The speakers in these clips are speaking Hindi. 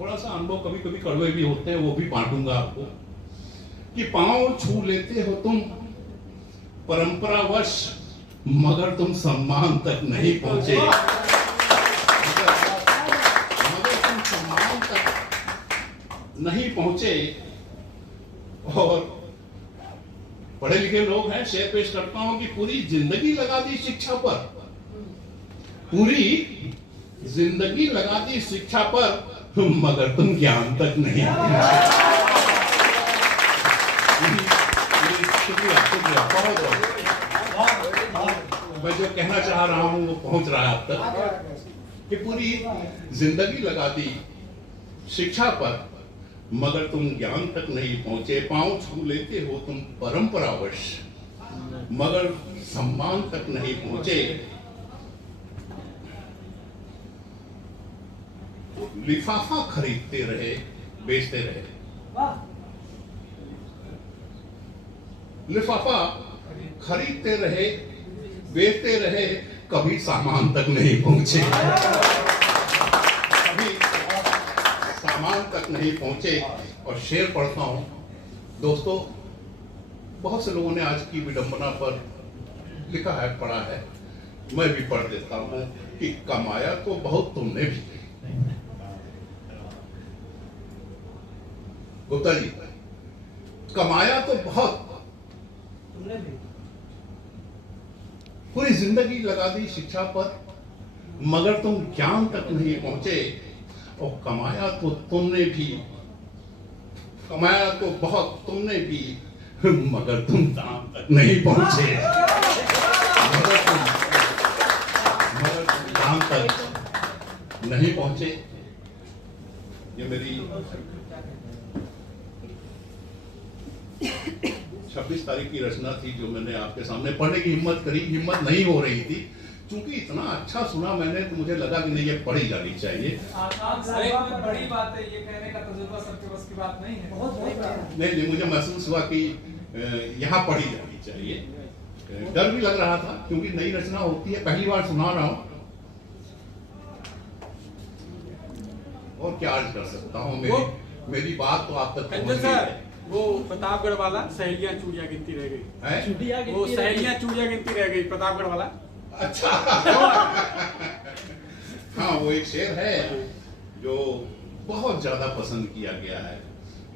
थोड़ा सा अनुभव कभी कभी कड़वे भी होते हैं, वो भी बांटूंगा आपको। कि पांव छू लेते हो तुम परंपरावश, मगर तुम सम्मान तक नहीं पहुंचे। मगर तुम सम्मान तक नहीं पहुंचे। और पढ़े लिखे लोग हैं, शेर पेश करता हूं कि पूरी जिंदगी लगा दी शिक्षा पर, पूरी जिंदगी लगा दी शिक्षा पर, मगर तुम ज्ञान तक नहीं पहुंचे। शुक्रिया शुक्रिया, बहुत बहुत। मैं जो कहना चाह रहा हूं वो पहुंच रहा है आप तक कि पूरी जिंदगी लगा दी शिक्षा पर, मगर तुम ज्ञान तक नहीं पहुंचे। पांव छू लेते हो तुम परंपरावश, मगर सम्मान तक नहीं पहुंचे। लिफाफा खरीदते रहे, बेचते रहे, लिफाफा खरीदते रहे, बेचते रहे, कभी सामान तक नहीं पहुंचे। कभी सामान तक नहीं पहुंचे। और शेर पढ़ता हूं दोस्तों, बहुत से लोगों ने आज की विडंबना पर लिखा है, पढ़ा है, मैं भी पढ़ देता हूं कि कमाया तो बहुत तुमने भी। गुप्ता जी, कमाया तो बहुत तुमने भी, पूरी जिंदगी लगा दी शिक्षा पर, मगर तुम ज्ञान तक नहीं पहुंचे। और कमाया तो तुमने भी, कमाया तो बहुत तुमने भी, मगर तुम दाम तक नहीं पहुंचे। मगर तुम दाम तक नहीं पहुंचे। ये मेरी 26 तारीख की रचना थी जो मैंने आपके सामने पढ़ने की हिम्मत करी, हिम्मत नहीं हो रही थी, क्योंकि इतना अच्छा सुना मैंने तो मुझे लगा कि नहीं ये पढ़ी जानी चाहिए। बड़ी बात है, ये कहने का तजुर्बा सबके बस की बात नहीं है। नहीं, मुझे महसूस हुआ कि यहाँ पढ़ी जानी चाहिए। डर भी लग रहा था क्योंकि नई रचना होती है, पहली बार सुना रहा हूँ। और क्या अर्ज कर सकता हूँ, मेरी बात तो आप तक पहुंच गई है। वो प्रतापगढ़ वाला सहेलियां चूड़ियां गिनती रह गई, वो सहेलियां चूड़ियां गिनती रह गई, प्रतापगढ़ वाला। अच्छा हाँ, वो एक शेर है जो बहुत ज्यादा पसंद किया गया है।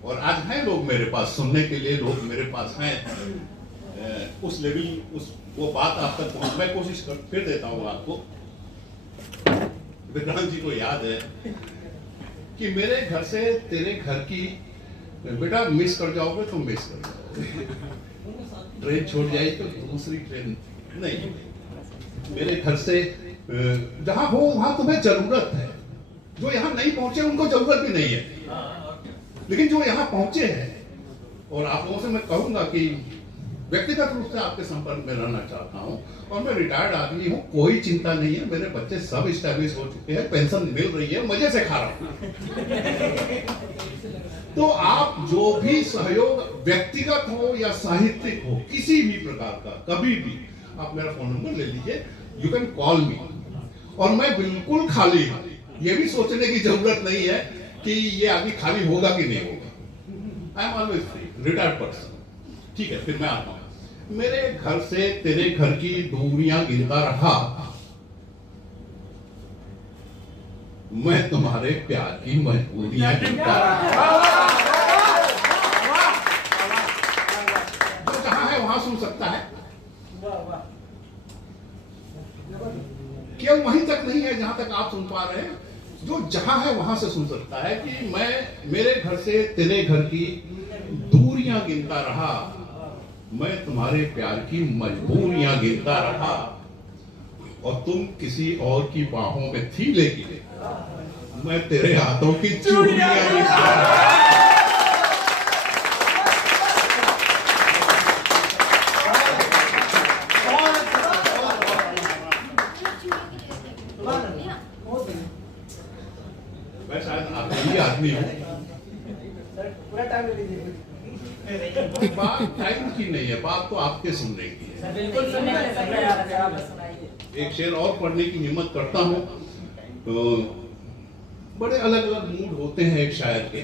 और आज हैं लोग मेरे पास सुनने के लिए, लोग मेरे पास हैं उस लेवल, वो बात आप तक पहुंच। मैं कोशिश कर फिर देता हूँ आपको। विक्रांत जी को याद है कि मेरे घर से तेरे घर की, बेटा मिस कर जाओगे तो मिस कर जाओगे, ट्रेन छोड़ जाए तो दूसरी ट्रेन नहीं। मेरे घर से जहां हो वहां तुम्हें जरूरत है, जो यहाँ नहीं पहुंचे उनको जरूरत भी नहीं है, लेकिन जो यहाँ पहुंचे हैं, और आप लोगों से मैं कहूंगा कि व्यक्तिगत रूप से आपके संपर्क में रहना चाहता हूं। और मैं रिटायर्ड आदमी हूं, कोई चिंता नहीं है, मेरे बच्चे सब स्टैब्लिश हो चुके हैं, पेंशन मिल रही है, मजे से खा रहा हूं। तो आप जो भी सहयोग व्यक्तिगत हो या साहित्यिक हो, किसी भी प्रकार का, कभी भी आप मेरा फोन नंबर ले लीजिए, यू कैन कॉल मी। और मैं बिल्कुल खाली हूं, ये भी सोचने की जरूरत नहीं है कि ये आदमी खाली होगा कि नहीं होगा। I am always free, retired person. ठीक है, फिर मैं आता हूं। मेरे घर से तेरे घर की दूरियां गिनता रहा, मैं तुम्हारे प्यार की मजबूरियां गिनता रहा। जो जहां है वहां सुन सकता है, केवल वहीं तक नहीं है जहां तक आप सुन पा रहे हैं, जो जहां है वहां से सुन सकता है कि मैं मेरे घर से तेरे घर की दूरियां गिनता रहा, मैं तुम्हारे प्यार की मजबूरियां गिनता रहा, और तुम किसी और की बाहों में थी, लेकिन मैं तेरे हाथों की चूड़ियां गिनता रहा। मैं शायद आप ही आदमी हूँ। पूरा टाइम ले लीजिए। बात टाइम की नहीं है, बात तो आपके सुनने की है। बिल्कुल सुनाइए। एक शेर और पढ़ने की हिम्मत करता हूँ। तो बड़े अलग अलग मूड होते हैं एक शायर के।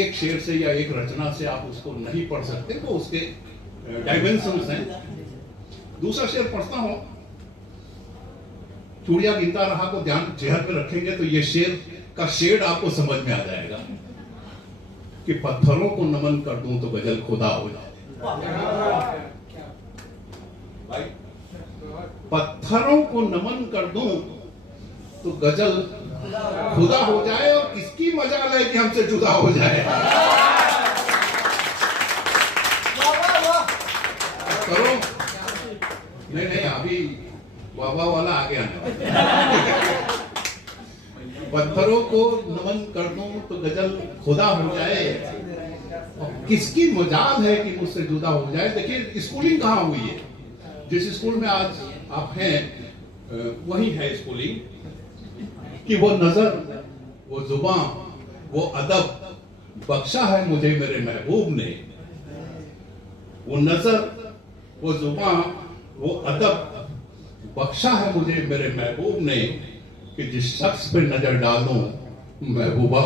एक शेर से या एक रचना से आप उसको नहीं पढ़ सकते, तो उसके डायमेंशंस हैं। दूसरा शेर पढ़ता हूं, चूड़िया गिनता रहा को ध्यान चेहरे पे रखेंगे तो ये शेर का शेड आपको समझ में आ जाएगा कि पत्थरों को नमन कर दूं तो गजल खुदा हो जाए। भाई, पत्थरों को नमन कर दूं तो गजल खुदा हो जाए, और किसकी मजाल है कि हमसे जुदा हो जाए। करो नहीं नहीं, अभी वाह वाला आगे आने वाला। पत्थरों को नमन कर दूं तो गजल खुदा हो जाए, और किसकी मजाल है कि मुझसे जुदा हो जाए। देखिए स्कूलिंग कहाँ हुई है, जिस स्कूल में आज आप हैं वही है स्कूलिंग, कि वो नजर, वो जुबान, वो अदब बख्शा है मुझे मेरे महबूब ने। वो नजर, वो जुबान, वो अदब बख्शा है मुझे मेरे महबूब ने, कि जिस शख्स पे नजर डालूं महबूबा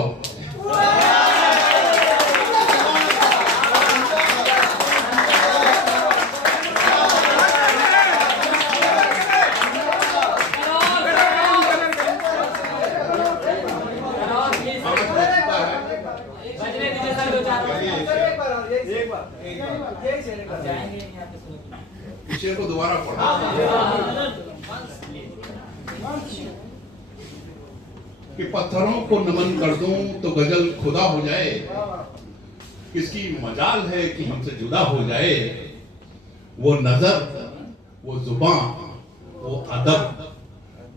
शेर को दोबारा पढ़ा कि पत्थरों को नमन कर दूं तो गजल खुदा हो जाए, किसकी मजाल है कि हमसे जुदा हो जाए। वो नजर, वो जुबान, वो अदब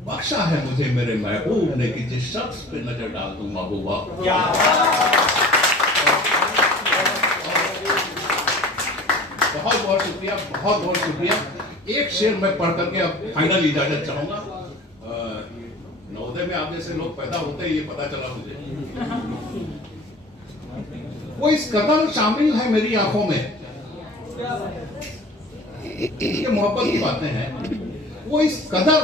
बख्शा है मुझे मेरे महबूब ने, कि जिस शख्स पे नजर डाल दूं महबूबा। बहुत बहुत शुक्रिया, बहुत बहुत शुक्रिया। एक शेर मैं पढ़ करके अब फाइनल इजाजत चाहूंगा। नवोदय में आप जैसे लोग पैदा होते हैं, ये पता चला मुझे। वो इस कदर शामिल है मेरी आंखों में, ये मोहब्बत की बातें हैं। वो इस कदर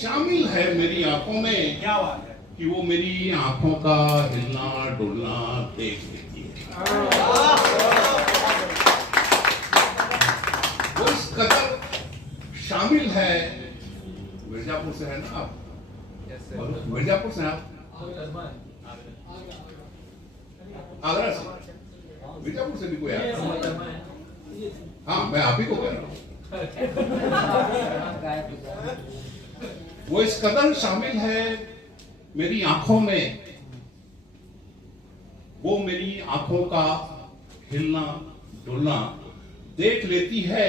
शामिल है मेरी आंखों में, क्या बात है, कि वो मेरी आंखों का हिलना डुलना देख लेती है। वो इस कदर शामिल है। मिर्जापुर से है ना आप? मिर्जापुर से आप? आगरा से? मिर्जापुर से भी कोई आया? हाँ, मैं आप ही को कह रहा हूं। वो इस कदर शामिल है मेरी आंखों में, वो मेरी आंखों का हिलना डुलना देख लेती है।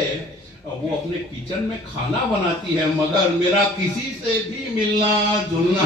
वो अपने किचन में खाना बनाती है, मगर मेरा किसी से भी मिलना जुलना